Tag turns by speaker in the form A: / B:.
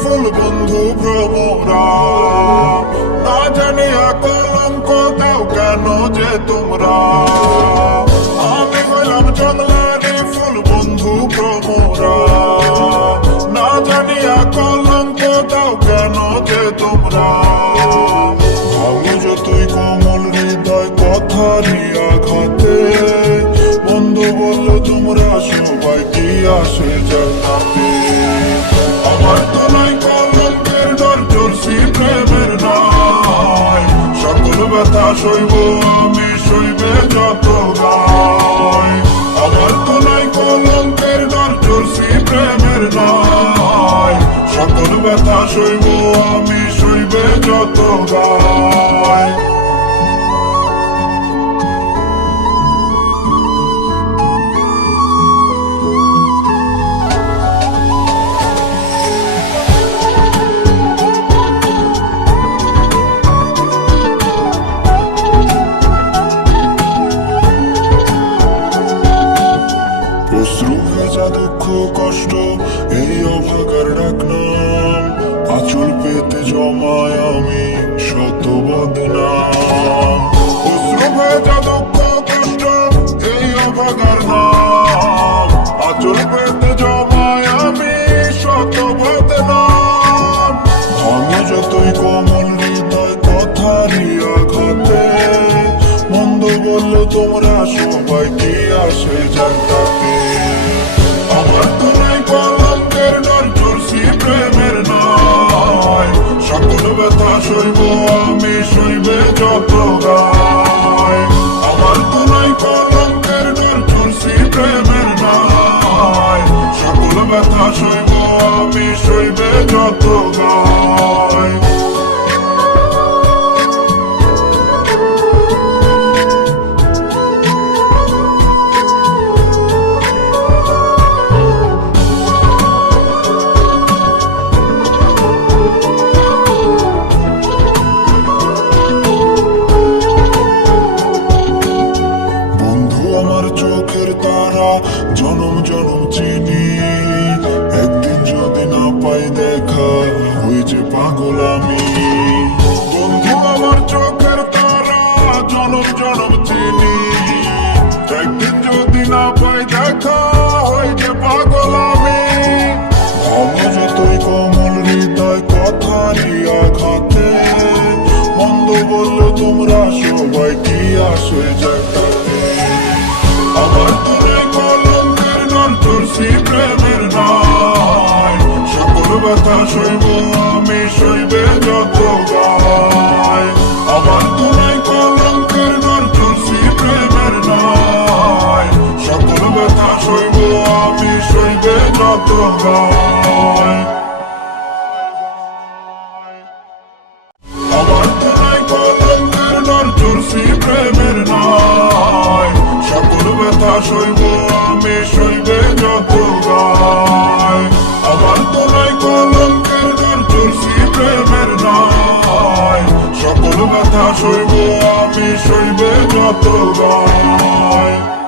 A: ফুল বন্ধু ভ্রমরা না কলঙ্ক দাও কেন যে তোমরা। আমি হইলাম জঙ্গলারে ফুল বন্ধু ভ্রমরা না জানিয়া কলঙ্ক দাও কেন যে তোমরা। সইব, আমি সইবে যত গায় আমার তো নাই কলঙ্কের ডর চলছি প্রেমের নাই। সকল ব্যথা সইব, আমি সইবে যত গায় অশ্রু দুঃখ, কষ্ট, এই অভাগার ডাক নাম আঁচল পেতে জমায় আমি শত বদনাম ভেজা দুঃখ কষ্ট এই অভাগার নাম। আঁচল পেতে জমায় আমি শত বদনাম যতই কোমল হৃদয় মন্দ বলল তোমরা সবাই কি আসে জানতাতে সইব আমি সইবে যত গায় আমার নাই কলঙ্কের ডর চলছি প্রেমের নাই সকল ব্যথা সইব আমি সইবে যত তারা জনম জনম চিনি। একদিন যদি না পাই দেখা যে পাগল আমি। বন্ধু, আমার চোখের তারা, জনম জনম চিনি। একদিন যদি না পাই দেখা আঘাতে। মন্দ বলল তোমরা সবাই কি আসে জায়গাতে ব্যথা সইব আমি সইবে যত গায় আমার তোরে কলঙ্কের নর চলছি প্রেমের নাই সকল ব্যথা সইব আমি সইবে যত গায় আমার তোরাই কলঙ্কের নর চলছি প্রেমের নাই সকল ব্যথা সইব আমি সইবে যত কথা শৈব আমি শৈবে যত গায়